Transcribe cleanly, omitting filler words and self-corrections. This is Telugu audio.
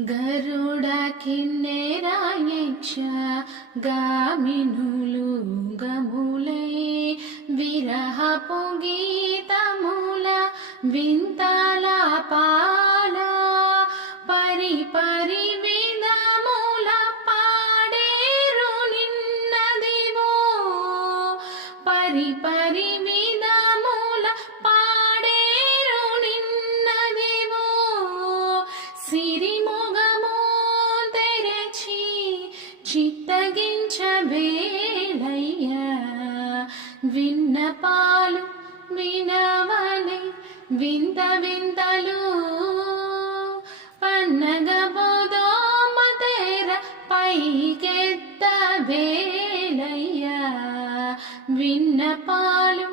గరుడ కిన్నెర యక్ష గామినులు గములై విరహపు గీతముల వింతల పాల పరి పరి విధముల పాడేరు నిన్నదివో పరి పరి విధముల పాడేరు నిన్నదివో సిరిమొగము తెరచి చిత్తగించవేళయ్యా విన్నపాలు వినవలే వింత వింతలు పన్నగబోదోమ తెర పైకెత్త వేళయ్యా విన్నపాలు